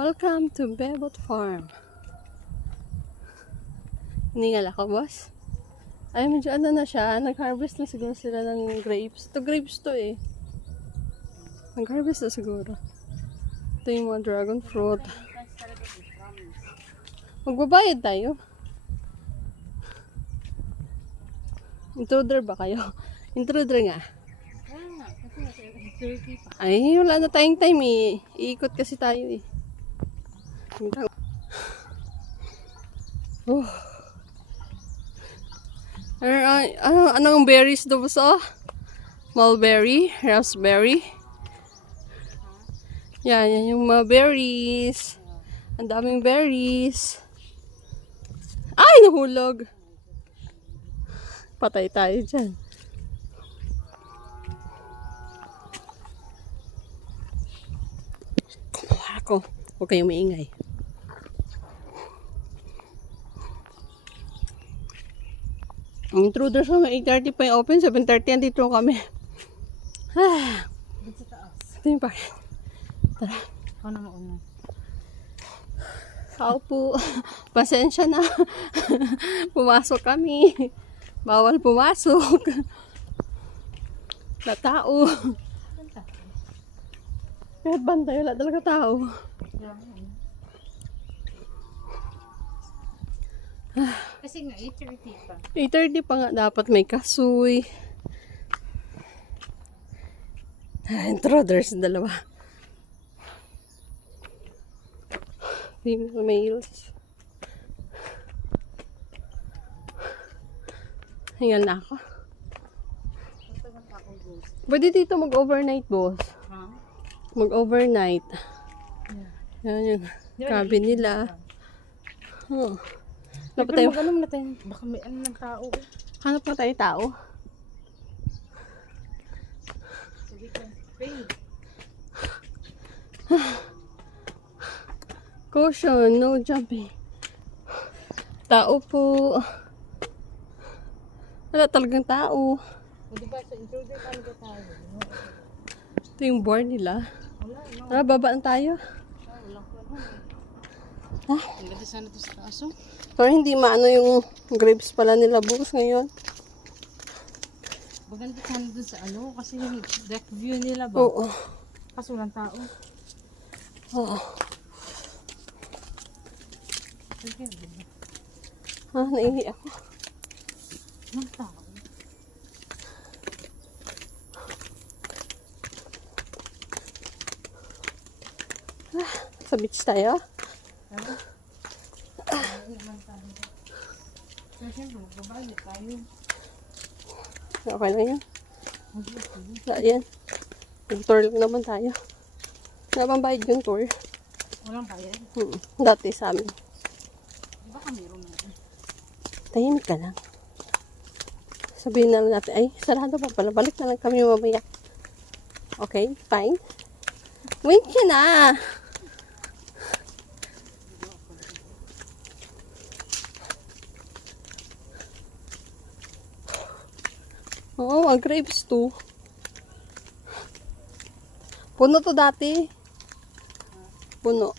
Welcome to Bebot Farm. Hiningal ako, boss. Ay, medyo ano na siya. Nag-harvest na siguro sila ng grapes. Ito grapes to eh. Nag-harvest na siguro. Ito yung mga dragon fruit. Magbabayad tayo. Intruder ba kayo? Intruder nga. Ay, wala na tayong time eh. Iikot kasi tayo eh. Oh. Anong berries do so? Mulberry, raspberry. Yan yung mga berries. Ang daming berries. Ay, nahulog. Patay tayo dyan. Kumuha ako. Huwag kayong maingay. Ang intruder sa 8:30 pa yung open, 7:30 andito kami. Ito yung parang. Tara. Ako na mauna. Kao po. Pasensya na. Pumasok kami. Bawal pumasok. Na tao. Kahit bantay, wala talaga tao. Kasi nga, 8:30 pa. 8:30 pa nga dapat may kasoy. Intruders, dalawa. Female males. Hingal na ako. Pwede dito mag-overnight, boss. Mag-overnight. Yan yung cabin nila. Oh. Dapat tayo. Mag-alam na tayo. Baka may ano ng tao. Hanap na tayo tao. Caution, no jumping. Tao po. Wala talagang tao. Hindi ba sa intruder paano ka tayo? Ito yung board nila. Tara, baba na tayo. Wala ko naman. Ha? Ang ganda sana ito sa kaso. Pero hindi maano yung grapes pala nila bukas ngayon. Maganda sana dun sa ano. Kasi yung deck view nila ba? Oo. Kaso walang tao. Oo. Ha, naihi ako. Walang tao. Sa beach tayo. Ano? Kasi magbabayad tayo. Okay lang yun. Wala yan. Tour lang naman tayo. Wala bang bayad yung tour? Walang bayad. Dati sa amin. Di ba kami meron natin? Tahimik ka lang. Sabihin na lang natin, ay, sarado pa pala. Balik na lang kami mamaya. Okay, fine. Wait ka na. Oo, ang grapes to. Puno to dati. Puno.